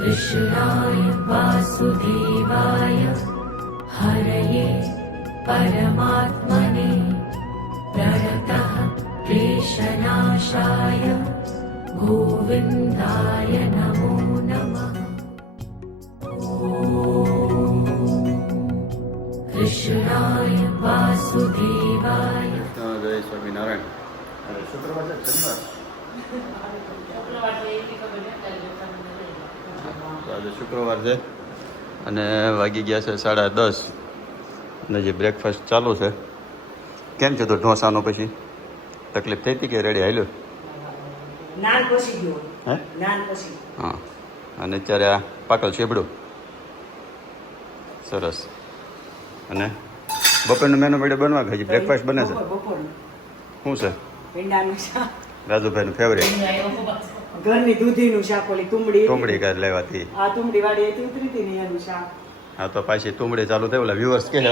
कृष्णाय वासुदेवाय हरये परमात्मने प्रणतः क्लेशनाशाय गोविन्दाय नमो नमः। कृष्णाय वासुदेवाय। जय स्वामीनारायण। शुक्रवार છે શનિવાર આજે શુક્રવાર છે અને વાગી ગયા છે 10:30 અને જે બ્રેકફાસ્ટ ચાલુ છે. કેમ છે તો ઢોસાનો પછી તકલીફ થઈ હતી કે રેડી હાલ્યો? નાન પસી ગયો. હે નાન પસી. હા અને અત્યારે આ પાકલ ચેબડું સરસ. અને બપોરનું મેનુ મેળે બનવા ખાઈ બ્રેકફાસ્ટ બને છે. શું છે? ભીંડાનું શાક. રાજુભાઈનું ફેવરેટ ઘરની દૂધીનું શાક. ઓલી તુંબડી કાઢ લેવાથી આ તુંબડી વાળી હતી ઉતરી હતી ને એનું શાક. હા તો પાછી તુંબડી ચાલુ થઈ. ઓલા વ્યુઅર્સ કે છે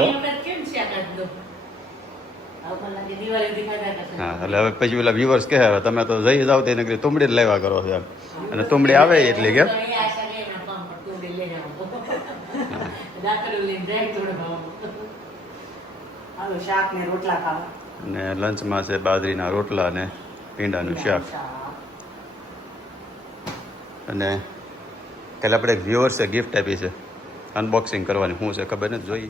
હા એટલે હવે પછી ઓલા વ્યુઅર્સ કહે હવે તમે તો જઈ જાવ તો નકરી તુંબડી જ લેવા કરો છો એમ. અને તુંબડી આવે એટલે કેમ શાક ને રોટલા ખાવા. અને લંચમાં છે બાજરીના રોટલા અને ભીંડાનું શાક. અને કાલે આપણે એક વ્યુઅર્સે ગિફ્ટ આપી છે, અનબોક્સિંગ કરવાની. શું છે ખબર નથી, જોઈ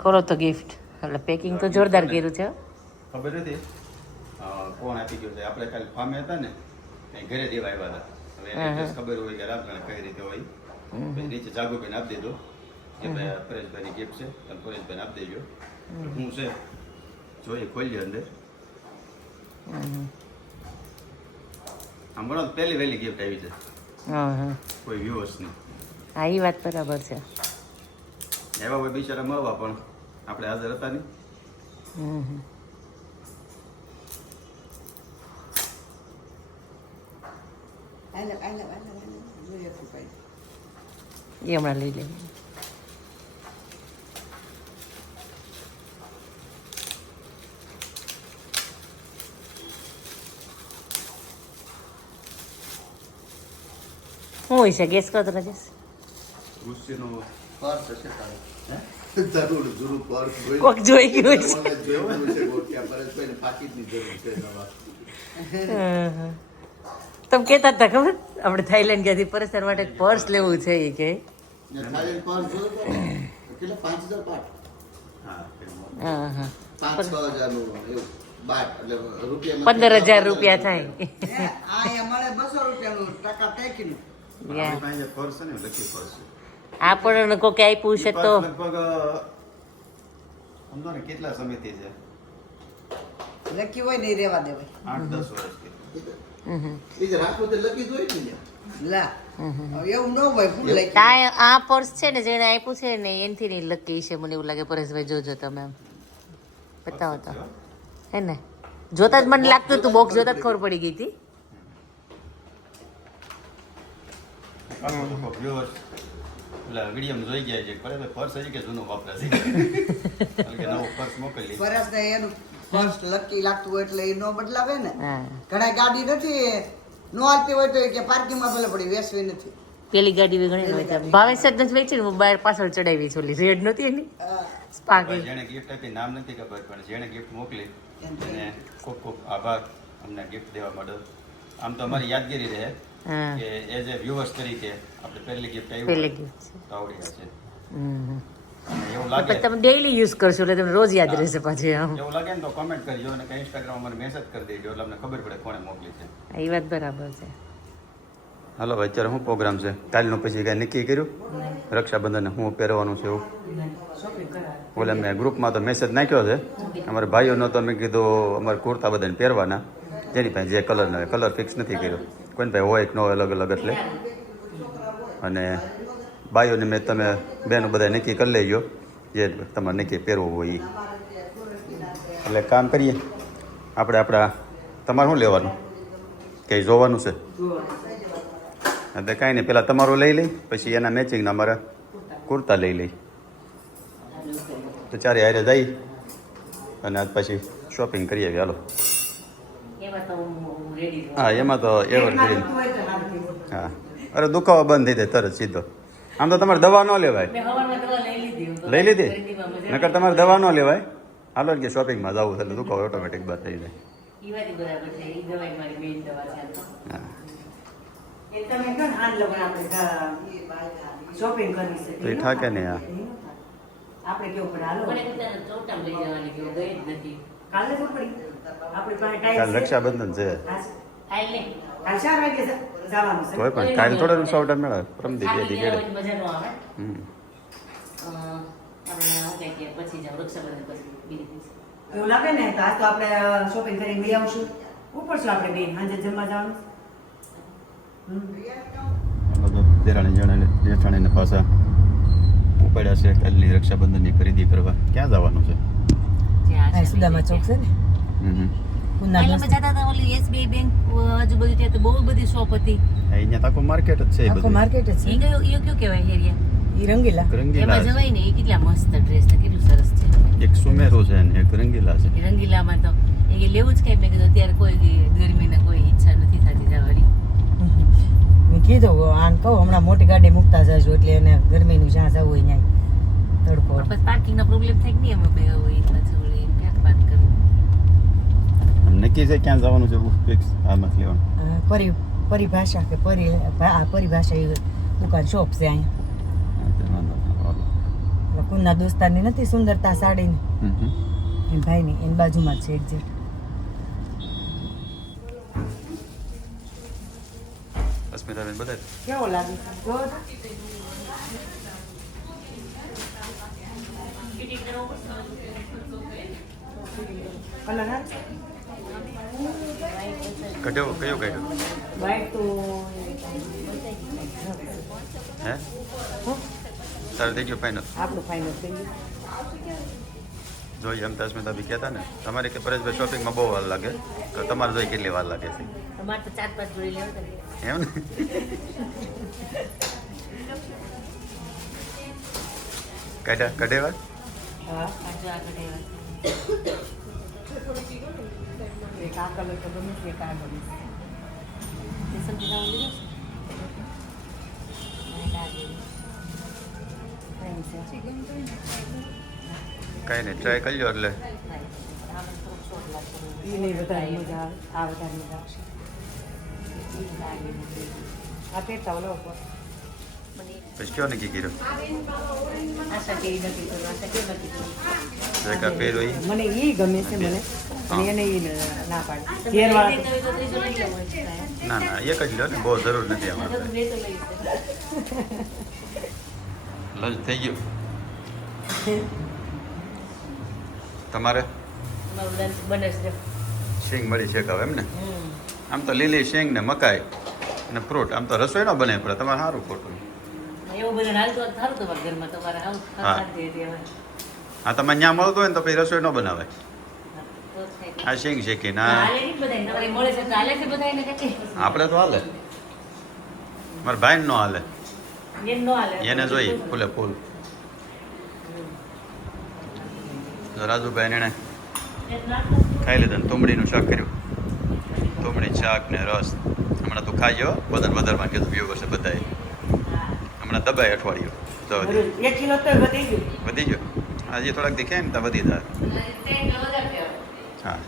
ખોલો તો ગિફ્ટ. એટલે પેકિંગ તો જોરદાર કર્યું છે. ખબર નથી કોણ આપી ગયું છે. આપણે કાલે ફામે હતા ને કઈ ઘરે દેવા આવ્યા હતા. હવે એડ્રેસ ખબર હોય કે રામગણ કઈ રીતે હોય. નીચે જાગુભાઈને આપી દીધું કે ભાઈ પરેશભાઈની ગિફ્ટ છે, તમે પરેશભાઈને આપી દેજો. શું છે જોઈએ, ખોલીએ અંદર. આમ બોલો પહેલી વહેલી ગિફ્ટ આવી છે કોઈ વ્યુઅર્સની. હા એ વાત બરાબર છે. એવા હોય બિચારા મળવા પણ આપણે હાજર હતા નહીં. એ હમણાં લઈ લઈએ. શું હોય છે ગેસ કરો તો રાજેશ? ગુસ્સીનો પર્સ હશે તારે. જરૂર જરૂર પર્સ જોઈ. કોક જોઈ ગયું છે. જોયું છે ગોટિયા પરેશભાઈને પાકીટની જરૂર છે નવા. તમે કહેતા હતા ખબર આપણે થાઈલેન્ડ ગયાથી પરેશ માટે પર્સ લેવું છે એ કે થાઈલેન્ડ પર્સ જોયું તો કેટલા 5000 પાટ. હા હા 5-6 હજારનું એવું બાટ એટલે રૂપિયામાં 15,000 રૂપિયા થાય. આ અમારે 200 રૂપિયાનું ટકા ટેકીનું. આપણી પાસે પર્સ છે ને લકી પર્સ છે. આપણને કોકે આપ્યું છે તો લગભગ સમજો ને કેટલા સમયથી છે, લકી હોય નહીં રેવા દેવાય. 8-10 વર્ષથી. એ જે રાખો તે લકી જોઈ ને લા એવું ન હોય ફૂલ લકી. આ પર્સ છે ને જેને આપ્યું છે ને એનથી નહીં લકી છે મને એવું લાગે. પરેશભાઈ જોજો તમે એમ બતાવો તો હે ને. જોતા જ મને લાગતું હતું, બોક્સ જોતા જ ખબર પડી ગઈ હતી. વિડીયો જોઈ ગયા છે પર્સ હજી કે જૂનું વાપરે છે કે નવો પર્સ મોકલી. પરસને એનું ફર્સ્ટ લકી લાગતું હોય એટલે એ નો બદલાવે ને. હા ઘણા ગાડી નથી નો હાલતી હોય તો એ કે પાર્કિંગમાં ભલે પડી વેચવી નથી. પેલી ગાડી બી ઘણી હોય છે. ભાવેશ જ નથી વેચી ને બહાર પાછળ ચડાવી છે. ઓલી રેડ નહોતી એની સ્પાર્કી. જેણે ગિફ્ટ આપી નામ નથી ખબર પણ જેણે ગિફ્ટ મોકલી એને ખૂબ ખૂબ આભાર અમને ગિફ્ટ દેવા માટે. આમ તો અમારી યાદગીરી રહે કે એઝ એ વ્યુઅર્સ તરીકે આપણે પહેલી ગિફ્ટ પહેલી આવી ગિફ્ટ છે. તો આવડી છે. એવું લાગે પછી તમે ડેઈલી યુઝ કરશો એટલે તમને રોજ યાદ રહેશે પછી. એવું લાગે ને તો કોમેન્ટ કરજો અને કઈ ઇન્સ્ટાગ્રામ મને મેસેજ કરી દેજો એટલે અમને ખબર પડે કોણે મોકલી છે. એ વાત બરાબર છે. હાલો ભાઈ અત્યારે શું પ્રોગ્રામ છે? કાલનું પછી કાંઈ નક્કી કર્યું? રક્ષાબંધનને શું પહેરવાનું છે એવું? ઓલે મેં ગ્રુપમાં તો મેસેજ નાખ્યો છે અમારા ભાઈઓનો. તો મેં કીધું અમારે કુર્તા બધાને પહેરવાના, જેની પાસે જે કલર હોય કલર ફિક્સ નથી કર્યો. કોઈને ભાઈ હોય કે ન હોય અલગ અલગ એટલે. અને ભાઈઓને મેં તમે બહેનો બધા નક્કી કરી લેજો જે તમારે નક્કી પહેરવું હોય એ. એટલે કામ કરીએ આપણે આપણા. તમારે શું લેવાનું કંઈ જોવાનું છે? એટલે કાંઈ નહીં, પહેલાં તમારું લઈ લઈ પછી એના મેચિંગના અમારા કુર્તા લઈ લઈ. તો ચારે હારે જઈ અને આજ પછી શોપિંગ કરી આવી. હાલો. હા એમાં તો એવરગ્રીન. હા અરે દુખાવો બંધ થઈ જાય તરત સીધો. આમ તો તમારે દવા ન લેવાય. મેં હવારમાં દવા લઈ લીધી. લઈ લીધી? ગરમીમાં મજા નકર તમારે દવા ન લેવાય. હાલો કે શોપિંગમાં જવું એટલે દુખાવો ઓટોમેટિક બંધ થઈ જાય. ઈ વાત ઈ બરાબર છે. ઈ દવા ઈ મારી મેઇન દવા છે. હા. એ તમે કહો ને આજ લોકો આપણે શોપિંગ કરવી છે તો એ થાકે ને આ. આપણે કેવું પડે હાલો મને કીધું ચોટામાં લઈ જવાની કે હું ગઈ જ નથી. કાલે શું પડી આપણી પાસે કાલ ટાઈમ છે રક્ષાબંધન છે. હાલ ને. કાલ 4 વાગે જવાનું છે કોઈ પણ કાલ થોડા સૌટા મેળવે પ્રમદી બે દી આટલી કેડે. મજા નો આવે. હમ. આપણે હું કઈ કે પછી જાવ રક્ષાબંધન પછી બીજી દિવસે. એવું લાગે ને તો આજ તો આપણે શોપિંગ કરીને લઈ આવશું ઉપર છું આપણે બેન સાંજે જમવા જવાનું બધું દેરાણી જણાને જેઠાણીને પાછા ઉપાડ્યા છે કાલની રક્ષાબંધનની ખરીદી કરવા. ક્યાં જવાનું છે? જ્યાં સુદામા ચોક છે ને હમ. પહેલા મજા હતા ઓલી SBI બેંક આજુબાજુ ત્યાં તો બહુ બધી શોપ હતી. અહીંયા તાકો માર્કેટ જ છે એ આખો બધું. માર્કેટ જ એ છે કયો કહેવાય એરિયા? ઈ રંગીલા રંગીલા એમાં જવાય ને. એ કેટલા મસ્ત ડ્રેસ છે, કેટલું સરસ છે. એક સુમેરો છે ને એક રંગીલા છે. એ રંગીલામાં તો એ લેવું જ કઈ મેં કીધું અત્યારે કોઈ ગરમીને કોઈ ઈચ્છા નથી થતી જવાની. મેં કીધું આને કહું હમણાં મોટી ગાડી મૂકતા જજો એટલે એને ગરમીનું જ્યાં જવું હોય ત્યાં તડકો પણ પછી પાર્કિંગનો પ્રોબ્લેમ થાય કે નહીં અમે બે હોય પાછું ઓલી ક્યાંક વાત કરવું. નક્કી છે ક્યાં જવાનું છે ફિક્સ આમાં લેવાનું. પરિભાષા કે પરિભાષા એ દુકાન શોપ છે અહીંયા હા, તે વાંધો નહીં. હાલો. એટલે કુંદના દોસ્તારની નથી સુંદરતા સાડીની હમ. એમ ભાઈની એની બાજુમાં જ છે એક્ઝેક્ટ અસ્મિતાબેન બધા કેવો લાગે છે જો તો. કલર હા કઢ્યો કયો કાઢ્યો વ્હાઈટ તો હે તારે થઈ ગયો ફાઇનલ. આપણું ફાઇનલ થઈ ગયું જોઈએ એમ તો અસ્મિતાબી કહેતા ને તમારે કે પરેશભાઈ શોપિંગમાં બહુ વાર લાગે તો તમારે જોઈએ કેટલી વાર લાગે છે તમારે તો 4-5 જોડી લેવા હતા. એમ ને. કઢેવા હા પાછું આગળ આવ્યા. એક આ કલર તો ગમે છે એક આ ગમે છે તે સમજી લાવવા લીધું છે? અને આ લીધું. એમ છે કાંઈ નહીં ટ્રાય કરી લો એટલે આમાં થોડુંક શોખ લાગશે. એ નહીં વધારે મજા આવે આ વધારે મજા આવશે આ પહેરતા ઓલો ઉપર પછી કયો નક્કી કર્યો આશા કેવી નથી કરવું, આશા કેવી નથી કરવું. જે કાં પહેરો એ મને ઈ ગમે છે મને અને એને ઈ ના પાડે તમે ઘેરવાળા લઈ લેતા હોય તો ત્રીજો લઈ લેવો હોય. ના ના એક જ લો ને બહુ જરૂર નથી આ તો આમાં. બે તો લઈ છે. લંચ થઈ ગયું તમારે તમારું લંચ બને છે. શેંગ મળી છે હવે એમ ને. આમ તો લીલી શેંગ ને મકાઈ અને ફ્રૂટ આમ તો રસોઈ ન બને પડે તમારે સારું ખોટું. એવું બધું હાલતું હોત સારું તમારા ઘરમાં તમારે આવું હા. ખાતી હતી હવે. હા તમારે ત્યાં મળતું હોય ને તો પછી રસોઈ ન બનાવે. તો જ થાય. આ શેંગ શેકી ના હાલે નહીં બધાય. તમારે મળે છે તો હાલે છે બધાયને કે નહીં? આપણે તો હાલે મારા ભાઈ નો હાલે એમ ન હાલે. એને જોઈ ફૂલે ફૂલ. તો રાજુભાઈ એને ખાઈ લીધું ને તુંબડીનું શાક કર્યું. તુંબડી શાક ને રસ હમણાં તું ખાઈ ગયો વધારમાં કીધું પીવું હશે બધાએ. હમણાં દબાઈ અઠવાડિયું તો બધું 1 કિલો તો વધી ગયું વધી ગયો. હજી થોડાક દી ખાય ને તો વધી જાય. હા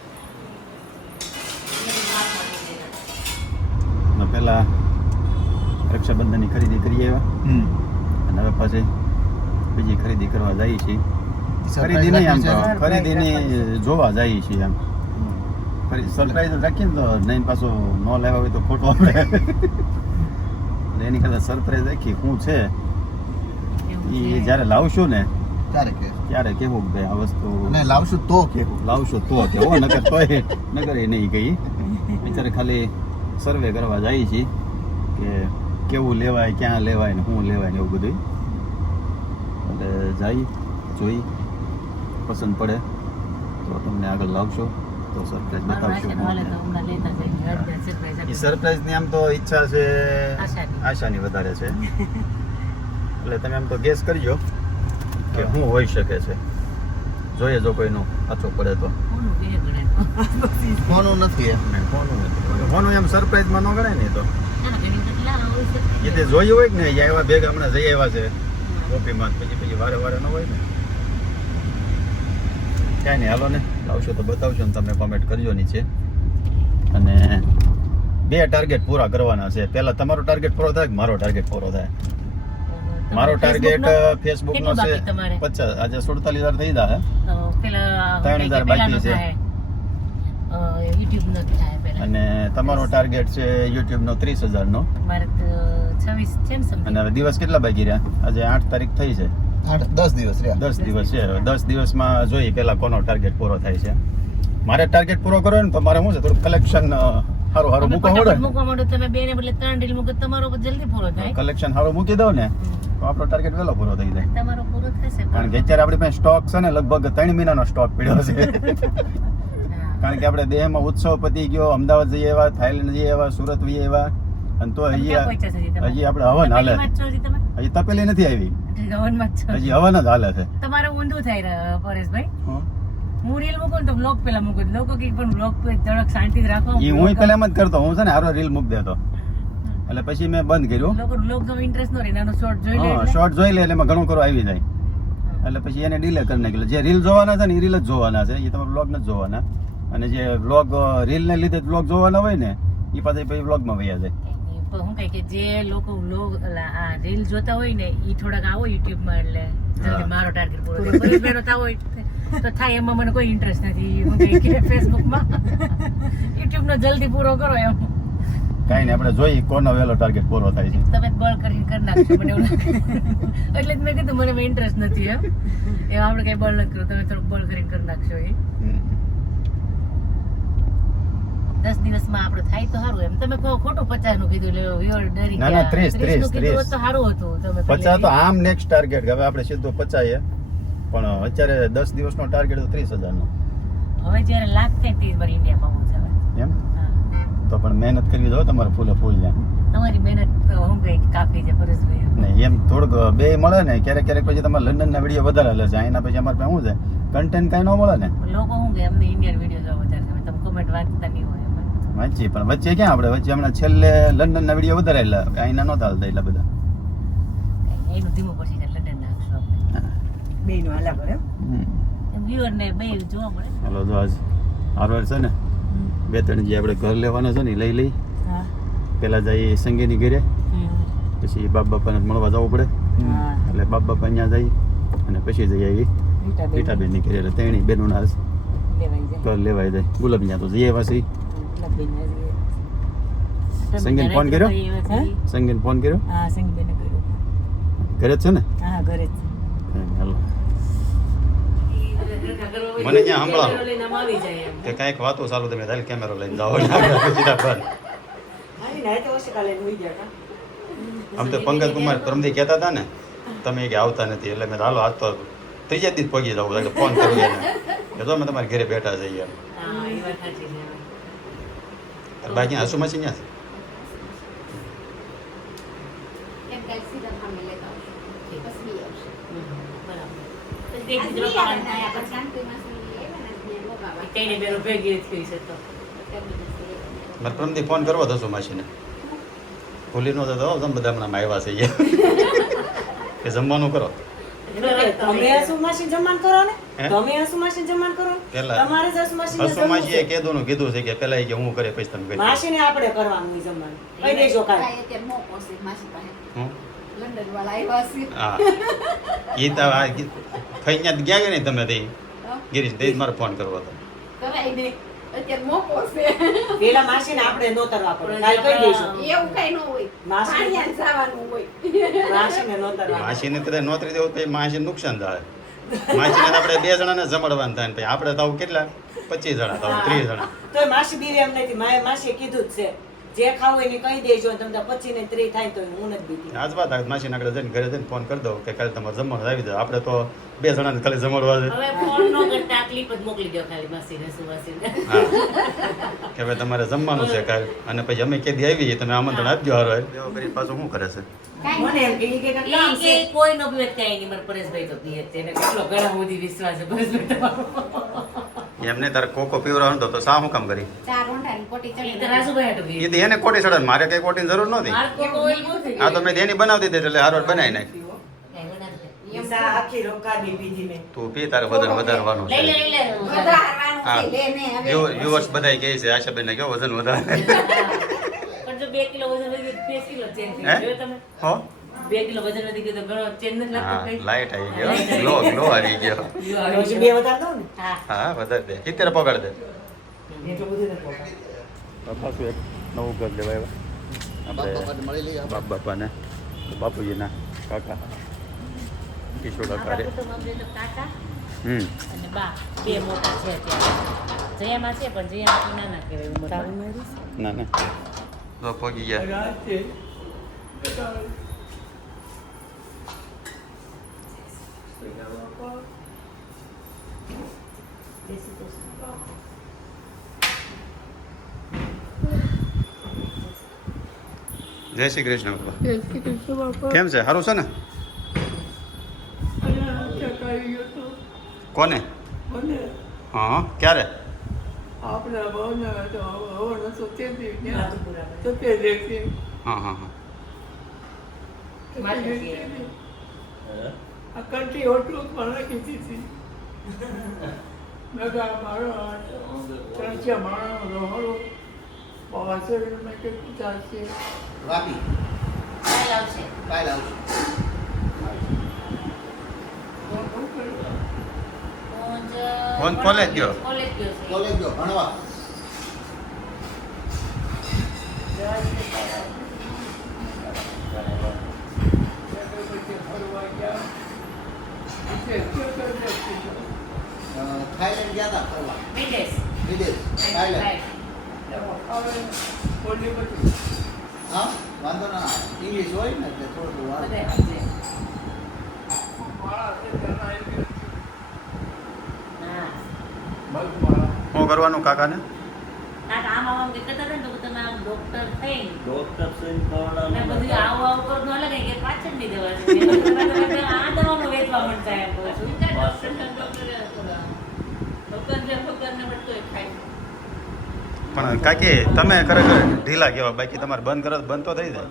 પહેલાં રક્ષાબંધનની ખરીદી કરી આવ્યા અને હવે પાછી બીજી ખરીદી કરવા જઈએ છીએ. ખરીદી નહીં આમ તો ખરીદીની જોવા જઈએ છીએ એમ. સરપ્રાઈઝ રાખીએ ને તો નહીં પાછું ન લેવા હોય તો ખોટું આપણે એટલે એની કરતાં સરપ્રાઈઝ રાખી શું છે એ જ્યારે લાવશું ને ત્યારે કેવું કે ભાઈ આ વસ્તુ લાવશું તો કેવું લાવશો તો કે હો નકર તોય નકર એ નહીં ગઈ. અત્યારે ખાલી સર્વે કરવા જઈએ છીએ કે કેવું લેવાય ક્યાં લેવાય ને શું લેવાય ને એવું બધું. એટલે જઈ જોઈ પસંદ પડે તો તમને આગળ લાવશો તો સરપ્રાઈઝ બતાવશો. એ સરપ્રાઈઝની આમ તો ઈચ્છા છે આશાની વધારે છે એટલે તમે આમ તો ગેસ કરજો કે શું હોઈ શકે છે. જોઈએ જો કોઈનું પાછો પડે તો. કોનું નથી એમ કોનું એમ સરપ્રાઈઝમાં ન ગણાય ને તો એ તે જોયું હોય કે ને એવા ભેગા હમણાં જઈ આવ્યા છે ગોપીમાં પછી વારે વારે ન હોય ને કાંઈ નહીં હાલો ને આવશો તો બતાવશો ને તમે કોમેન્ટ કરજો નીચે અને 2 ટાર્ગેટ પૂરા કરવાના છે પહેલા તમારો ટાર્ગેટ પૂરો થાય કે મારો ટાર્ગેટ પૂરો થાય મારો ટાર્ગેટ ફેસબુક નો છે 50 આજે 47,000 થઈ જાય પેલા 3,000 બાકી છે યુટ્યુબ નો થાય પેલા અને તમારો ટાર્ગેટ છે યુટ્યુબ નો 30,000 નો મારે તો 26 છે ને સમથિંગ અને હવે દિવસ કેટલા બાકી રહ્યા આજે 8 તારીખ થઈ છે 10 દિવસ રહ્યા 10 દિવસ છે 10 દિવસમાં જોઈએ પેલા કોનો ટાર્ગેટ પૂરો થાય છે મારે ટાર્ગેટ પૂરો કરવો ને તો મારે શું છે થોડું કલેક્શન સારું મૂકવા પડે મૂકવા માંડો તમે 2 ને બદલે 3 રીલ મૂકો તમારો જલ્દી પૂરો થાય કલેક્શન સારું મૂકી દો ને તો આપણો ટાર્ગેટ વહેલો પૂરો થઈ જાય તમારો પૂરો થશે કારણ કે અત્યારે આપણી પાસે સ્ટોક છે ને લગભગ 3 મહિનાનો સ્ટોક પડ્યો છે કારણ કે આપણે દેહમાં ઉત્સવ પતી ગયો અમદાવાદ જઈએ એવા થાઈલેન્ડ જઈએ એવા સુરત જઈએ એવા અને તો હજી આપણે હવન હાલે હજી તપેલી નથી આવી હજી હવન જ હાલે છે તમારે ઊંધું થાય પરેશભાઈ હું રીલ મૂકું ને તો બ્લોગ પેલા મૂકું લોકો કે પણ બ્લોગ થોડોક શાંતિથી રાખો હું પેલા એમ જ કરતો હું છે ને હારો રીલ મૂક દેતો એટલે પછી મેં બંધ કર્યું લોકો બ્લોગ નો ઇન્ટરેસ્ટ નો રહે નાનો શોર્ટ જોઈ લે હા શોર્ટ જોઈ લે એટલે એમાં ઘણું કરો આવી જાય એટલે પછી એને ડિલે કરી નાખેલું જે રીલ જોવાના છે ને એ રીલ જ જોવાના છે એ તમારે બ્લોગ નથી જોવાના અને જે બ્લોગ રીલ ને લીધે બ્લોગ જોવાના હોય ને એ પાછા પછી બ્લોગમાં વયા જાય હું કઈ કે જે લોકો બ્લોગ આ રીલ જોતા હોય ને એ થોડાક આવો યુટ્યુબ માં એટલે જલ્દી મારો ટાર્ગેટ પૂરો થાય પરેશભાઈનો થાવો હોય તો થાય એમાં મને કોઈ ઇન્ટરેસ્ટ નથી હું કઈ કે ફેસબુક માં યુટ્યુબ નો જલ્દી પૂરો કરો એમ કાંઈ નહીં આપણે જોઈએ કોનો વહેલો ટાર્ગેટ પૂરો થાય છે તમે બળ કરીને કરી નાખશો મને એવું લાગે એટલે જ મેં કીધું મને ઇન્ટરેસ્ટ નથી એમ આપણે કઈ બળ નથી કર્યું તમે થોડુંક બળ કરીને કરી નાખશો એ 10 દિવસમાં આપણું થાય તો સારું એમ તમે કહો ખોટું 50 નું કીધું એટલે વિવર ડરી ના, ગયા 30 નું કીધું હોત તો સારું હતું તમે 50 તો આમ નેક્સ્ટ ટાર્ગેટ હવે આપણે સીધું 50 પણ અત્યારે 10 દિવસનો ટાર્ગેટ તો 30,000 નો હવે જ્યારે લાખ થાય તે વાર ઇન્ડિયામાં હું જવાય એમ તો પણ મહેનત કરવી જોઈએ તમારે ફૂલે ફૂલ જાય તમારી મહેનત હું કઈ કાફી છે પરેશભાઈ નહીં એમ થોડુંક બે મળે ને ક્યારેક પછી તમારે લંડનના વિડીયો વધારે હાલે છે એના પછી અમારે પાસે શું છે કન્ટેન્ટ કાંઈ ન મળે ને લોકો હું કે અમને ઇન્ડિયન વિડીયો જોવા વધારે ગમે તમે કમેન્ટ વાંચતા નહીં હોય એમાં વાંચી પણ વચ્ચે ક્યાં આપણે વચ્ચે હમણાં છેલ્લે લંડનના વિડીયો વધારે હાલ્યા અહીંના નહોતા હાલતા એટલા બધા એનું ધીમું પછી એટલે લંડન નાખશો બે નું હાલા કરે એમ વ્યુઅર ને બે જોવા મળે હાલો જો આજ હારવાર છે ને 2-3 જે આપણે ઘર લેવાના છે ને એ લઈ હા પેલા જઈએ સંગીની ઘરે પછી બાપ બાપાને મળવા જવું પડે એટલે બાપ બાપા અહીંયા જઈ અને પછી જઈ આવી રીટાબેનની ઘરે એટલે તેણી બેનોના ઘર લેવાઈ જાય ગુલાબ ત્યાં તો જઈએ પાછી સંગીન ફોન કર્યો સંગીન ફોન કર્યો હા સંગીબેને કર્યો ઘરે જ છે ને હા ઘરે જ હાલો મને ત્યાં સંભળાવો આવી જાય એમ કે કાંઈક વાતો ચાલુ તમે તાલ કેમેરો લઈને જાઓ સીધા પર આમ તો પંકજ કુમાર પરમદી કહેતા હતા ને તમે કે આવતા નથી એટલે મેં હાલો આજ તો ત્રીજા દિવસ પગી જાવ એટલે ફોન કરું એને કે જો અમે તમારી ઘરે બેઠા છીએ હા એ વાત સાચી છે બાકી હસુ મસી ક્યાં મારે પ્રમદી ફોન કરવો થશો માસીને ભૂલી નો થતો તમે બધા હમણાં આવ્યા છે કે જમવાનું કરો તમે હસુમાસી જમણ કરો ને તમે હસુમાસી જમણ કરો પેલા તમારે જ હસુમાસી હસુ માસીએ કીધું છે કે પેલા કે હું કરે પછી તમે કરી માસીને આપણે કરવાનું જમવાનું કહી દેજો કાંઈ હું હા એ તો ફઈ ત્યાં ગયા કે નહીં તમે તે ગિરીશ તે જ મારે ફોન કરવો હતો પેલા માસીને આપણે નોતરવા પડે કાલ કહી દેજો માસીને નોતરવા માસીને કદાચ નોતરી દેવું પછી માસીને નુકસાન થાય માસીને તો આપણે 2 જણાને જમડવાનું થાય ને પછી આપણે તો કેટલા 25 જણા તો 30 જણા તો માસી બીવે એમ નથી માસીએ કીધું જ છે જે ખાવું એને કહી દેજો તમે 25 ને 30 થાય તો હું નથી બીતી આજ વાત માસીને આગળ જઈને ઘરે જઈને ફોન કરી દઉં કે કાલે તમારે જમવાનું આવી જાય આપણે તો 2 જણાને ખાલી જમડવા છે હવે ફોન નો કરતા ક્લિપ જ મોકલી દો ખાલી માસીને સુવાસીને હા કે હવે તમારે જમવાનું છે કાલે અને પછી અમે કેદી આવી તમે આમંત્રણ આપજો હારો બેવો કરી પાછું શું કરે છે મને એમ કે ઈ કે કામ છે કોઈ નો પીવે કઈ નહીં મારા પરેશભાઈ તો પીએ છે એને કેટલો ઘણા સુધી વિશ્વાસ છે પરેશભાઈ તમારો એમને તારે કોકો પીવડાવવાનો તો સા હું કામ કરી એ તો રાજુભાઈ હાટું એ તો એને કોટી ચડે મારે કઈ કોટીની જરૂર નહોતી મારે કોકો ઓઇલ બહુ થઈ આ તો મેં એની બનાવતી હતી એટલે હારો બનાવી નાખી સા આખી રોકાડી પીધી મેં તું પી તારે વજન વધારવાનું લઈ લે છે લઈ લે હા વ્યુઅર્સ બધાય કહે છે આશાબેન ને કેવો વજન વધારે પણ જો 2 કિલો વજન વધી ગયું 5 કિલો ચેન્જ થઈ હે? ગયો તમે હો 2 કિલો વજન વધી ગયું તો ઘણો ચેન્જ નથી હા લાગતો કઈ લાઈટ આવી ગયો ગ્લો ગ્લો આવી ગયો હજી બે વધાર દઉં ને હા હા વધારે દે 70 પકડ દે એટલું બધું નથી પોતા. પાછું એક નવું ઘર લેવાય બાપ બાપાને મળી લઈએ આપણે. બાપ બાપાને બાપુજીના કાકા કિશોર કાકા રે આપણા કુટુંબમાં તો કાકા અને બા બે મોટા છે અત્યારે જયામાં છે પણ જયામાં નાના કહેવાય ઉંમરમાં ના ના તો પગી ગયા જય શ્રી કૃષ્ણ બાપા કેમ છે સારું છે ને કોને હા ક્યારે આપણે ભાવનગર તો હવાનો તો તે દી ગયા રાજુપુરા તો તે દેખી હા હા હા આ કંઠી હોટલું પણ રાખી દીધી મેં કહ્યું મારો ત્રણ ચાર માણસનો રહો પાછળ મેં કેટલું ચાલશે વાપી કાલ આવશે કાલે આવશું કોણ કોલેજ ગયો કોલેજ ગયો છે કોલેજ ગયો ભણવા પછી ફરવા ગયા થાઈલેન્ડ ગયા હતા ફરવા વિદેશ વિદેશ થાઈલેન્ડ બોલી બધી હા વાંધો ના ઇંગ્લિશ હોય ને એટલે થોડું વાર બધે સમજે માળા છે તેના આવી હા મગ માળા શું કરવાનું કાકાને આમ આમ કે કહેતા હતા ને તો તમે આમ ડોક્ટર થઈ ડોક્ટર સહીન ને કરવાના બધું આવું આવું કરતું ન લાગે કે પાછળ નહીં દેવા છે આ દવાનું વેચવા મળતા એમ કહું છું પણ કાકી તમે ખરેખર ઢીલા કહેવા બાકી તમારે બંધ કરો તો બંધ તો થઈ જાય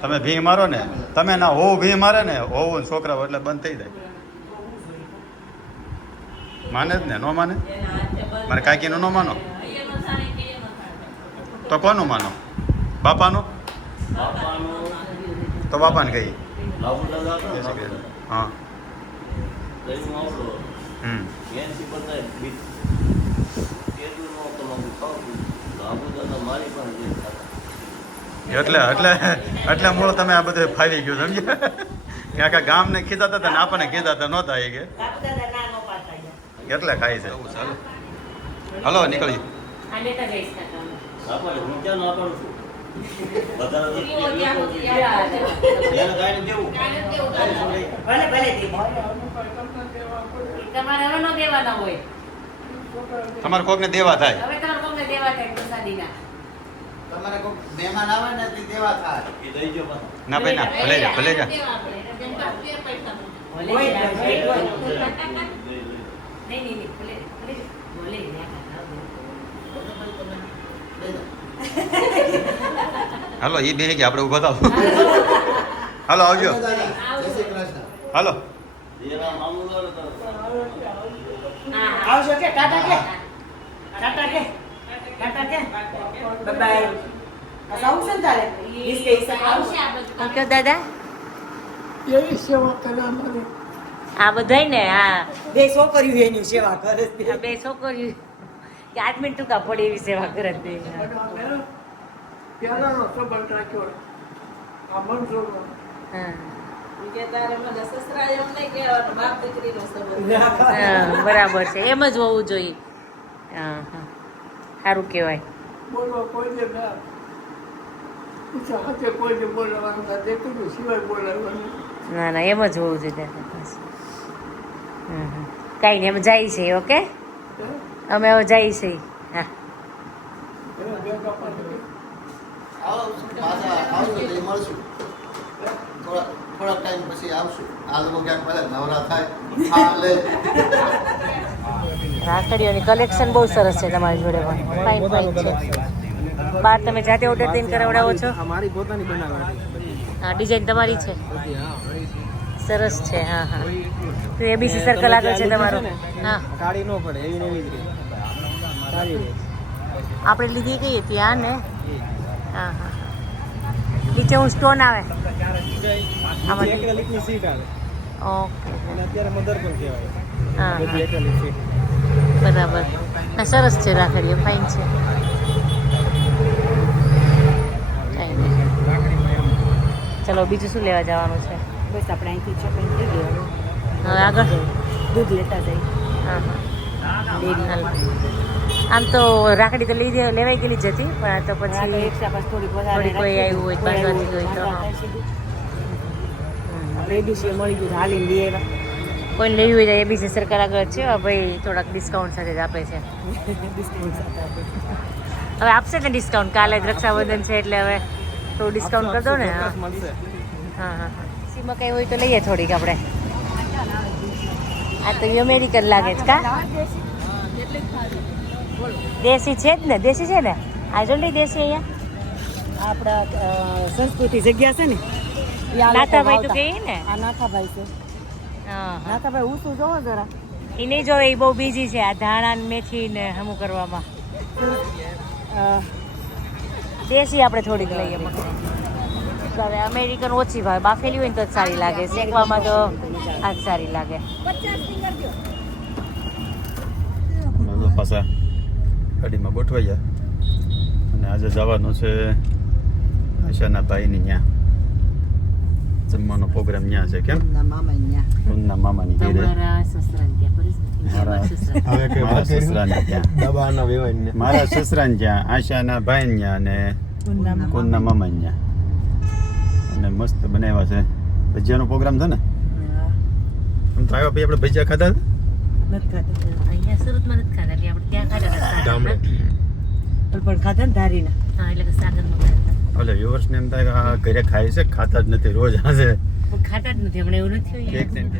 તમે ભી મારો ને તમે ના હોવ ભી મારે ને હોવું ને છોકરાઓ એટલે બંધ થઈ જાય માને જ ને નો માને મારે કાકીનું ન માનો તો કોનું માનો બાપાનું બાપાનું તો બાપાને કહી લાભુ દાદા હતા જય ને, શ્રી કૃષ્ણ. હા લઈને આવડો હમ 80 બધા બીજ એટલું ન તમારું ખાવું લાભુ દાદા મારી પાસે જે ખાતા એટલે એટલે એટલે મૂળ તમે આ બધું ફાવી ગયું સમજ્યા કે આખા ગામને ખીજાતા હતા ને આપણને ખીજાતા નહોતા એ કે બાપુ દાદા ના નો પાડતા ગયા એટલે ખાય છે હલો નીકળી આ લેતા જઈશ કાકા આપણે હું ક્યાં ના પાડું છું વધારે તો ફ્રી હોય ત્યાં સુધી યાદ આવે. એને કાંઈ દેવું ભલે ભલે દી તમારે હવે ન દેવાના હોય તમારે કોકને દેવા થાય હવે તમારે કોઈને દેવા થાય પ્રસાદીના તમારે કોઈ મહેમાન આવે ને તે દેવા થાય એ દઈ જો પાછા. ના ભાઈ ના ભલે જા ભલે જા ભલે હોય, જા, હોય, હોય. નહીં નહીં નહીં ભલે ભલે ભલે જા, હાલો એ બે ગયા આપણે ઉભા થાવ હાલો આવજો જય શ્રી કૃષ્ણ હાલો એના મામુદાર હતા. હા, હા. આવજો કે ટાટા કે ટાટા કે ટાટા કે બાય બાય આવું છે ને તારે ઈસ કે ઈસ આવશે આ બધું. શું કહ્યું દાદા એવી સેવા કરે અમારે આ બધાય ને હા બે છોકરીઓ એની સેવા કરે છે. આ બે છોકરીઓ કે આદમી ટૂંકા પડે એવી સેવા કરે છે. અને અમે પહેલાનો સંબંધ રાખ્યો આ મંજૂરનો હા. ના કરે. હા, બરાબર છે એમ જ હોવું જોઈએ હા હા સારું કહેવાય બોલવા કોઈને ના પૂછા હાથે કોઈને બોલાવવાનું ના દેખું સિવાય બોલાવવાનું ના ના એમ જ હોવું જોઈએ દાદા બસ કાંઈ નહીં અમે જાય છે ઓકે અમે હવે જાય છે હા એના ભેગા પાછળ પાછા આવશું તો મળશું થોડાક ટાઈમ પછી આવશું આ લોકો ક્યાંક પહેલા નવરા થાય હા લે રાખડીઓની કલેક્શન બહુ સરસ છે તમારી જોડે પણ ફાઇન ફાઇન છે. બહાર તમે જાતે ઓર્ડર દઈને કરાવડાવો છો? અમારી પોતાની બનાવવાની. હા, ડિઝાઇન તમારી છે, સરસ છે. હા હા, તો એબીસી સર્કલ આગળ છે તમારું. હા, કાળી ન પડે એવી ને એવી જ રહે. સારી રહે. આપણે લીધી કઈ હતી આ ને? હા હા, નીચે હું સ્ટોન આવે આમાં. એક્રેલિકની સીટ આવે ઓકે, અને અત્યારે મધર પણ કહેવાય. હા બધી હા, એક્રેલિક સીટ. બરાબર. હા, સરસ છે રાખડીઓ, ફાઇન છે. કંઈ નહીં, ચલો બીજું શું લેવા જવાનું છે? બસ આપણે અહીંથી શોપિંગ થઈ ગઈ હવે. હવે આગળ? દૂધ લેતા જઈએ. હા હા, હાલ. આમ તો રાખડી તો લેવાઈ ગયેલી જ હતી, પણ આ તો પછી એક્સ્ટ્રા પાસ થોડી વધારે થોડી કોઈ આવ્યું હોય બાંધવાથી હોય તો હા. એબીસી મળી ગયું હાલીને લઈ આવ્યા. કોઈ લેવી હોય તો એબીસી સરકાર આગળ છે ભાઈ, થોડાક ડિસ્કાઉન્ટ સાથે જ આપે છે. હવે આપશે ને ડિસ્કાઉન્ટ? કાલે જ રક્ષાબંધન છે એટલે હવે થોડું ડિસ્કાઉન્ટ કરી દો ને. હા મળશે. હા હા, સીમાં કંઈ હોય તો લઈએ થોડીક આપણે. આ તો અમેરિકન લાગે છે કા? દેશી છે જ ને, દેશી છે ને? આ જો નહીં દેશી અહીંયા આપણા સંસ્કૃતિ જગ્યા છે ને, નાથાભાઈ તો કહીએ ને. આ નાથાભાઈ છે. હા હા, નાથાભાઈ હું શું જોવો જરા. એ નહીં જોવે, એ બહુ બીજી છે આ ધાણા ને મેથી ને હમું કરવામાં. દેશી આપણે થોડીક લઈએ પણ. તો હવે અમેરિકન ઓછી ભાવે, બાફેલી હોય ને તો જ સારી લાગે, શેકવામાં તો આ જ સારી લાગે. પાછા ગાડીમાં ગોઠવાઈ જાય અને આજે જવાનું છે આશાના ભાઈની ત્યાં જમવાનો પ્રોગ્રામ ત્યાં છે. કેમ? મામા ન્યા ઉનના મામાની ઘરે. તમારા સસરાને ત્યાં પરિસ્થિતિ મારા સસરાને ત્યાં, દબાના વેવાઈને. મારા સસરાને ત્યાં, આશાના ભાઈ ત્યાં અને કુનના મામા ત્યાં. અને મસ્ત બનાવ્યા છે. ભજીયાનો પ્રોગ્રામ છે ને? આમ તો આવ્યા પછી આપણે ભજીયા ખાધા હતા? નથી ખાતા અહીંયા સુરતમાં નથી ખાતા, એટલે આપણે ત્યાં ખાતા હતા સાગરમાં. પણ ખાતા ને ધારીના. હા, એટલે કે સાગરમાં ખાતા હતા. એટલે વ્યુઅર્સને એમ થાય કે આ ઘરે ખાય છે, ખાતા જ નથી, રોજ હાજે પણ ખાતા જ નથી હમણાં, એવું નથી કેક થયું.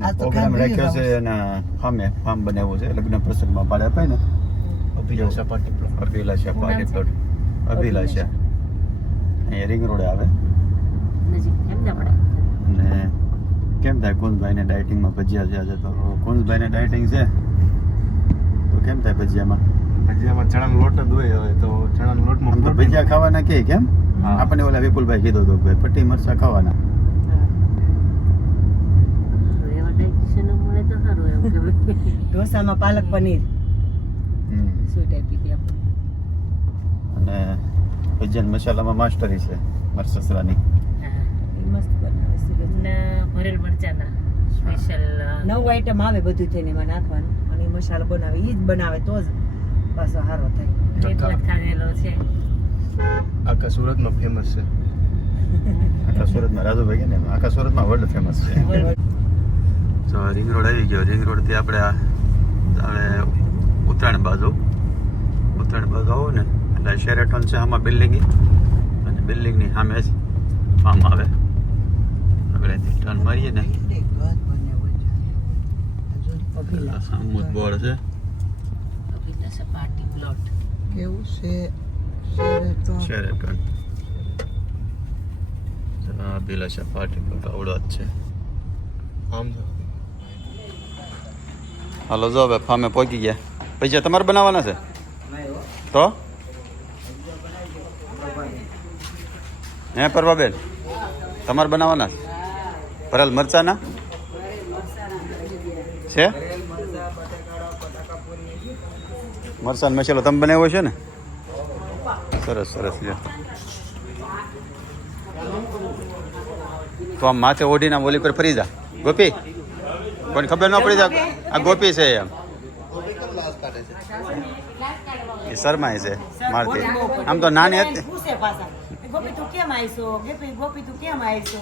ને પ્રોગ્રામ રાખ્યો છે એના ફાર્મ બનાવ્યું છે લગ્ન પ્રસંગમાં ભાડે અપાય ને. અભિલાષા પાર્ટી પ્લોટ. અભિલાષા પાર્ટી પ્લોટ. અભિલાષા અહીંયા રિંગ રોડે આવે. નજીક કેમ ના પડે? અને કેમ થાય કુંજભાઈને ડાયટિંગમાં ભજીયા છે આજે? તો કુંજભાઈને ડાયટિંગ છે તો કેમ થાય ભજીયામાં? ભજીયામાં ચણાનો લોટ જ હોય. હવે તો ચણાનો લોટમાં આમ તો ભજીયા ખાવાના કે કેમ? આપણને ઓલા વિપુલભાઈ કીધું હતું કે પટ્ટી મરચા ખાવાના. એવા ડાયટિશિયન મળે તો સારું એમ કે ઢોસામાં પાલક પનીર હમ. સ્વીટ આપી હતી આપણે. અને ભજીયા મસાલામાં માસ્ટરી છે મારા સસરાની. એ મસ્ત બનાવે છે. ને ભરેલ મરચાના સ્પેશિયલ નવું આઈટમ આવે બધું થઈને એમાં નાખવાનું અને એ મસાલો બનાવે એ જ બનાવે તો જ પાછો સારો થાય. એટલે ખાધેલો છે. આખા સુરતમાં ફેમસ છે. આખા સુરતમાં રાજુભાઈ કે ને આખા સુરતમાં વર્લ્ડ ફેમસ છે. તો રિંગ રોડ આવી ગયો. રિંગ રોડથી આપણે હવે ઉત્તરાયણ બાજુ આવો ને એટલે શેરેટોન છે આમાં બિલ્ડિંગ, અને બિલ્ડિંગની સામે જ ફાર્મ આવે. આપણે ટર્ન મારીએ ને સામું જ બોર્ડ છે. અભિલાષા પાર્ટી પ્લોટ. કેવું છે શેરેટોન. અભિલાષા પાર્ટી પ્લોટ આવડો જ છે. હાલો જો હવે ફાર્મે પહોંચી ગયા. પૈસા તમારે બનાવવાના છે તો હે પરવાબેન તમારે બનાવવાના છે? ભરેલ મરચાના છે? મરચાનો મસાલો તમે બનાવ્યો છે ને? સરસ સરસ છે. તો આમ માથે ઓઢીને આમ ઓલી પર ફરી જા. ગોપી કોઈને ખબર ન પડી જા આ ગોપી છે એમ. એ શર્માય છે મારતી. આમ તો નાની હતી. પૂછે પાછા ગોપી તું કેમ આવીશો? ગોપી તું કેમ આવીશો?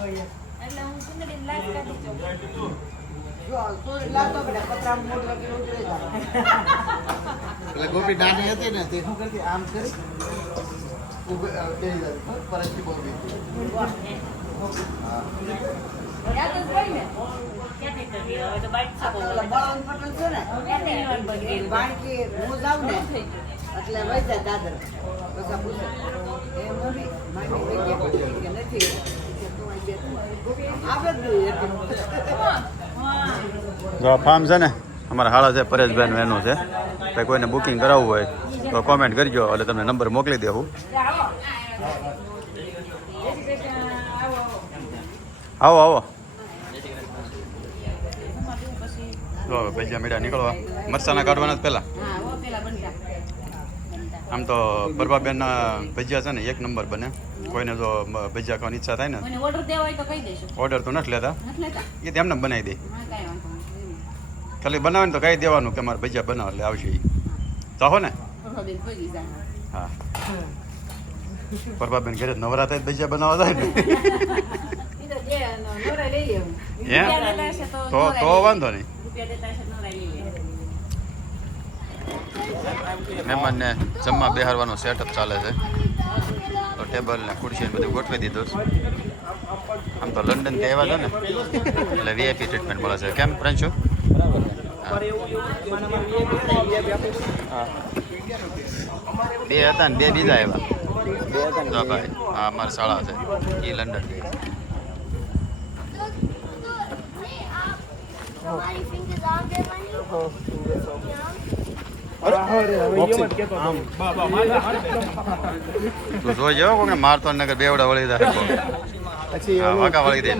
એટલે હું સુંદરી લાઈટ કાઢી જાઉં. એટલે ગોપી નાની હતી ને તે શું કરતી આમ કરી પરથી બોલી. ક્યાંથી કરવી? હવે તો બાઈક શકો. પેલા બળાવન પટેલ છે ને ક્યાંથી લેવાનું બગડી? બાણકી હું જાઉં ને એટલે વહી જાય દાદર બધા પૂછે એ મમ્મી મારી જગ્યા કે નથી આવે જ નહીં જો ફાર્મ છે ને અમારા હાળા છે પરેશભાઈનું એનું છે કંઈ કોઈને બુકિંગ કરાવવું હોય તો કોમેન્ટ કરજો એટલે તમને નંબર મોકલી દેવું. આવો આવો જો હવે ભજીયા મીઠા નીકળવા મરચાના કાઢવાના જ પહેલાં. આમ તો પરબાબેનના ભજીયા છે ને એક નંબર બને. કોઈને જો ભજીયા ખાવાની ઈચ્છા થાય ને ઓર્ડર દેવા હોય તો કહી દેજો. ઓર્ડર તો નથી લેતા એ તેમને બનાવી દે. ખાલી બનાવે ને તો કહી દેવાનું કે મારે ભજીયા બનાવો એટલે આવશે એ ચાહો ને. હા પરબાબેન ઘરે નવરા થાય ભજીયા બનાવવા થાય ને હે તો વાંધો નહીં. મહેમાનને જમવા બેહારવાનો સેટઅપ ચાલે છે તો ટેબલ ને ખુરશી ને બધું ગોઠવી દીધું. આમ તો લંડન થી આવ્યા છે ને એટલે વીઆઈપી ટ્રીટમેન્ટ મળે છે. કેમ પ્રાંશુ? બે હતા ને બે બીજા આવ્યા ભાઈ. હા અમારી શાળા છે એ લંડન. તું જોઈ જાવ કે મારતો નગર બેવડા વળી જાય વાંકા વળી દે.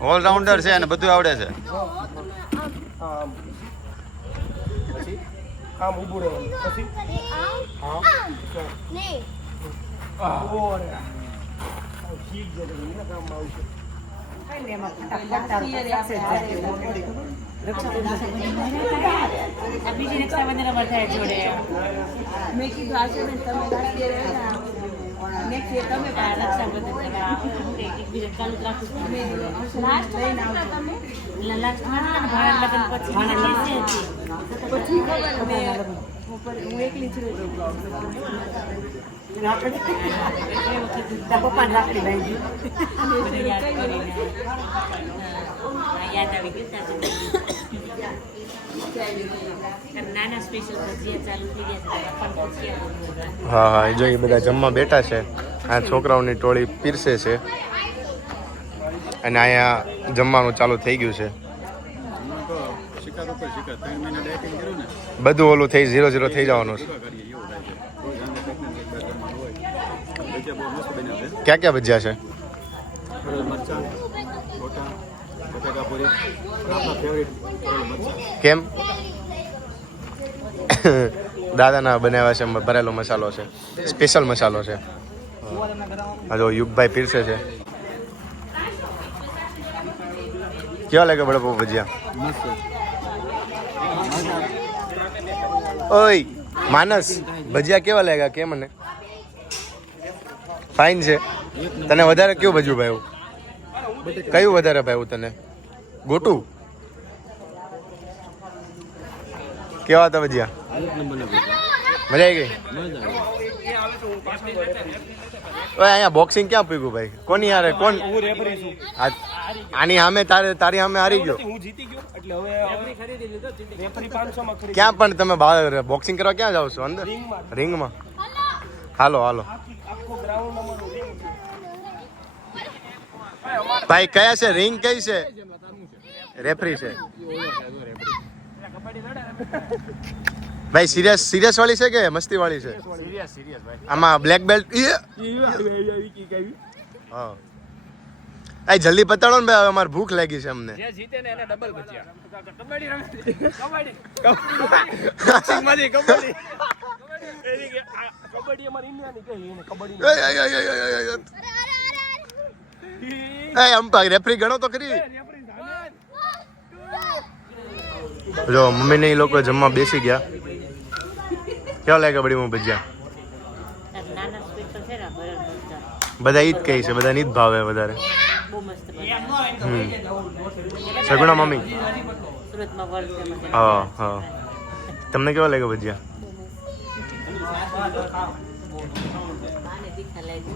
ઓલરાઉન્ડર છે અને બધું આવડે છે. બીજી રક્ષાબંધન અમારે થાય જોડે. મેં કીધું આ છે ને તમે રક્ષાબંધન એકબીજા ચાલુ જ રાખું. લાસ્ટ લઈને આવજો તમે. લાસ્ટ ભાડા લગ્ન પછી હું એકલી જ રહું. પપ્પાને રાખડી બાંધી યાદ કરીને યાદ આવી ગયું. નાના સ્પેશિયલ ભજીયા ચાલુ થઈ ગયા. હા હા જો એ બધા જમવા બેઠા છે. આ છોકરાઓની ટોળી પીરસે છે અને અહીંયા જમવાનું ચાલુ થઈ ગયું છે. બધું ઓલું થઈ 0-0 થઈ જવાનું છે. ક્યાં ક્યાં ભજીયા છે? કેમ? દાદાના બનાવ્યા છે ભરેલો મસાલો છે, સ્પેશિયલ મસાલો છે. હા જો યુગભાઈ પીરસે છે. કેવા લાગે બળપો ભજીયા? ઓય માનસ ભજીયા કેવા લાગ્યા કે મને? ફાઇન છે. તને વધારે કયું ભજ્યું ભાઈ? કયું વધારે ભાઈ તને? ગોટું કેવા હતા ભજીયા? મજા આવી ગઈ? અહીંયા બોક્સિંગ ક્યાં પૂગ્યું ભાઈ? કોની યાર? કોણ? આની સામે તારી સામે હારી ગયો. ક્યાં પણ તમે બોક્સિંગ કરવા ક્યાં જાવ છો? અંદર રિંગમાં? હાલો હાલો ભાઈ. કયા છે રિંગ? કઈ છે? રેફરી છે ભાઈ. સિરિયસ વાળી છે કે મસ્તી વાળી છે? આમાં બ્લેક બેલ્ટ. હા આ જલ્દી પતાડો ને ભાઈ, અમારે ભૂખ લાગી છે અમને. અમ્પાયર રેફરી ગણો તો ખરી. જો મમ્મી ને એ લોકો જમવા બેસી ગયા. કેવા લાગે બડી હું ભજીયા? બધા ઈ જ કહે છે, બધા ઈ જ ભાવે વધારે. સગુણા મમ્મી. હા હા તમને કેવા લાગે ભજીયા? આને તીખા લાગે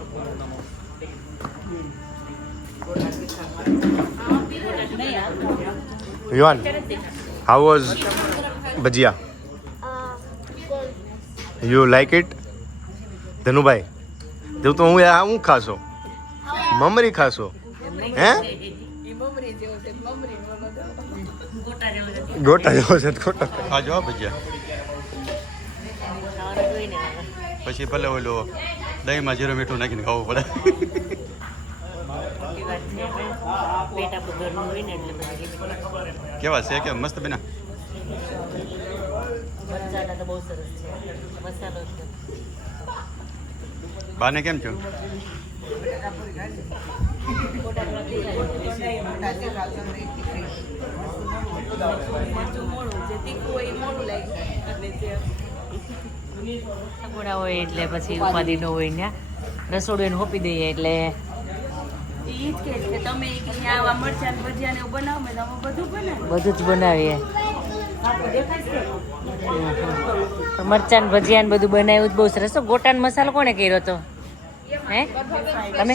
યુવાન how was bhajiya you like it Dhanubhai જેવું તો હું ખાશો મમરી ખાશો હે ગોટા જેવો છે ગોટા ખાજો ભજીયા પછી ભલે ઓલો દહીંમાં જીરું મીઠું નાખીને ખાવું પડે પેટ આપણું ઘરનું હોય ને એટલે કેવા છે કે મસ્ત બના મરચાના તો બહુ સરસ છે મસાલો છે બાને કેમ છો સગોડા હોય એટલે પછી ઉપાધિ ન હોય ને રસોડું એને હોપી દઈએ એટલે બધું જ બનાવીએ મરચાં ભજીયા ને બધું બનાવ્યું જ બહુ સરસ તો ગોટાનો મસાલો કોને કર્યો હતો હે તમે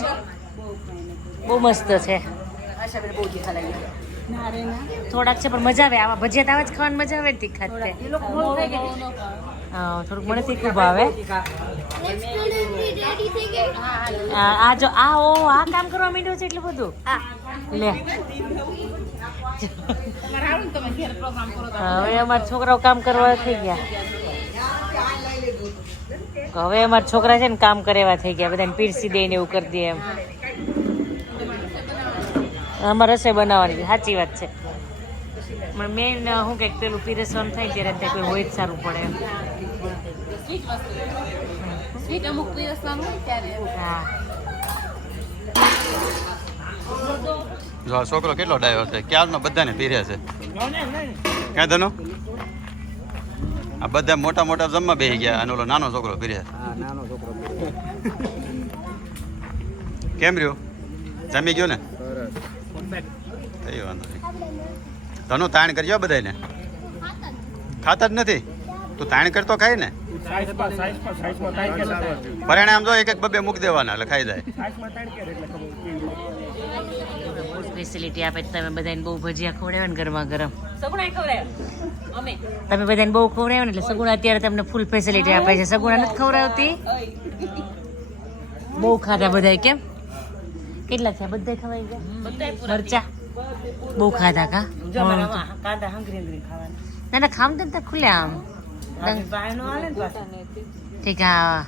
બહુ મસ્ત છે થોડાક છે પણ મજા આવે આવા ભજીયા તો આવા જ ખાવાની મજા આવે ને તીખા જ હા થોડુંક મને તીખું ભાવે આ જો આ કામ કરવા માંડ્યો છે એટલું બધું લે હવે અમારા છોકરાઓ કામ કરવા થઈ ગયા હવે અમારા છોકરા છે ને કામ કરે એવા થઈ ગયા બધાને પીરસી દે ને એવું કરી દે એમ અમારે રસોઈ બનાવવાની છે સાચી વાત છે પણ મેન શું કંઈક પેલું પીરસવાનું થાય ત્યારે ત્યાં કોઈ હોય જ સારું પડે એમ હા જો આ છોકરો કેટલો ડાયો છે ક્યારનો બધાને પીરે છે ક્યાં ધનો આ બધા મોટા મોટા જમવા બેસી ગયા અને ઓલો નાનો છોકરો પીરે કેમ રહ્યો જમી ગયો ને કઈ વાંધો નહીં તનું તાણ કરજો બધાને ખાતા જ નથી તું તાણ કરતો ખાય ને પરિણામ જો એક બબે મૂકી દેવાના એટલે ખાઈ જાય ફેસિલિટી આપે તમે બધાને બહુ ભજીયા ખવડાવ્યા ને ગરમા ગરમ તમે બધાને બહુ ખવડાવ્યા ને એટલે સગુણા અત્યારે તમને ફૂલ ફેસિલિટી આપે છે સગુણા નથી ખવડાવતી બહુ ખાધા બધા કેમ કેટલા છે બધા ખવાઈ ગયા મરચા બહુ ખાધા કા ના ના ખામ તો ખુલે આમ ઠીક હા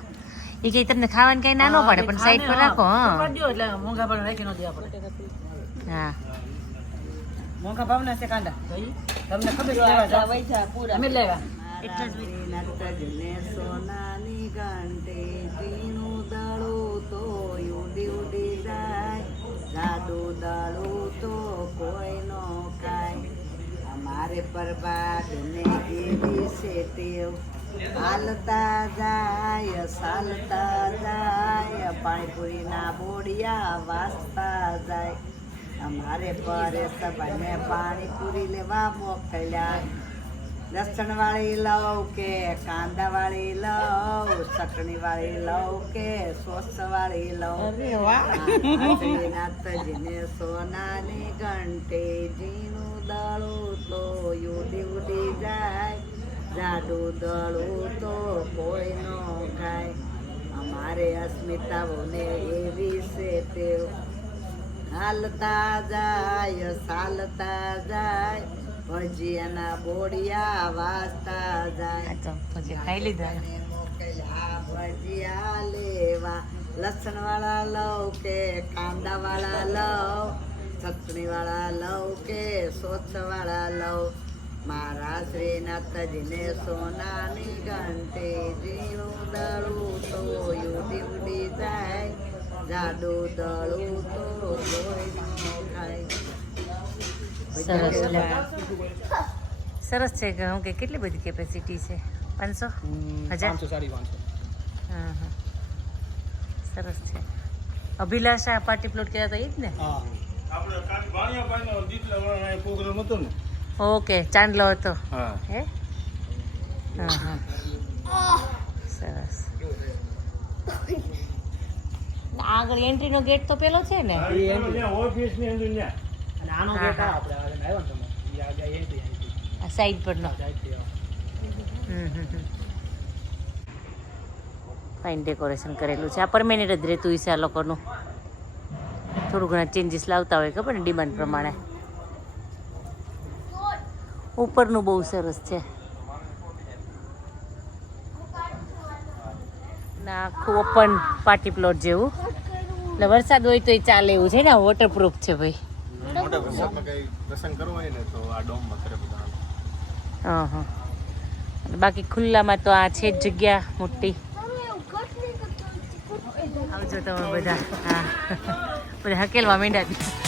એ કઈ તમને ખાવાનું કઈ ના ન પડે પણ સાઈડ પર રાખો હા મોંઘા ભાવના છે કાંદા તમને ખબર અમે લેવા સોનાની ઘંટે ઝીણું દળું તો ઉડી ઉડી જાય જાદુ દળું તો કોઈ નો કાય અમારે પરબાદ ને એવી છે ટેવ હાલતા જાય ચાલતા જાય પાણીપુરીના બોડિયા વાસતા જાય અમારે પરેશભાઈને પાણીપુરી લેવા મોકલ્યા લસણ વાળી લઉં કે કાંદા વાળી લઉં ચટણી વાળી લઉં કે સોસ વાળી લઉં નાથજીને સોનાની ઘંટે ઝીણું દળું તો ઉડી ઉડી જાય જાડુ દળું તો કોઈ ન ખાય અમારે અસ્મિતાઓને એવી છે ટેવ હાલતા જાય ચાલતા જાય ભજીયાના બોડિયા વાસતા જાય ખાઈ લીધા ભજીયા લેવા લસણ વાળા લઉં કે કાંદા વાળા લઉં ચટણી વાળા લઉં કે સોસ વાળા લઉં મારા શ્રીનાથજીને સોનાની ઘંટે ઝીણું દળું તો ઉડી ઉડી જાય જાડુ દળું તો કોઈ ન ખાય સરસ છે કે હું કે કેટલી બધી કેપેસિટી છે 500 1000 હા હા સરસ છે અભિલાષા પાર્ટી પ્લોટ કર્યા હતા એ જ ને ઓકે ચાંદલો હતો હે હા હા સરસ. આગળ એન્ટ્રીનો ગેટ તો પેલો છે ને? ઓફિસની અંદર ને અને આનો હા, ગેટ હા. આપણે આવ્યો ને તમે ઈ આગળ એન્ટ્રી આ સાઈડ પરનો. ફાઇન ડેકોરેશન કરેલું છે. આ પરમેનન્ટ જ રહેતું હશે આ લોકોનું. થોડું ઘણા ચેન્જીસ લાવતા હોય ખબર ને ડિમાન્ડ પ્રમાણે. ઉપરનું બહુ સરસ છે. ના આખું ઓપન પાર્ટી પ્લોટ જેવું. એટલે વરસાદ હોય તો ચાલે એવું છે ને. વોટરપ્રૂફ છે ભાઈ. મોટા વરસાદમાં કઈ પ્રસંગ કરવો હોય ને તો આ ડોમમાં કરે બધા. હા હા. અને બાકી ખુલ્લામાં તો આ છે જ જગ્યા મોટી. આવજો તમે બધા. હા બધા હકેલવા માંડ્યા.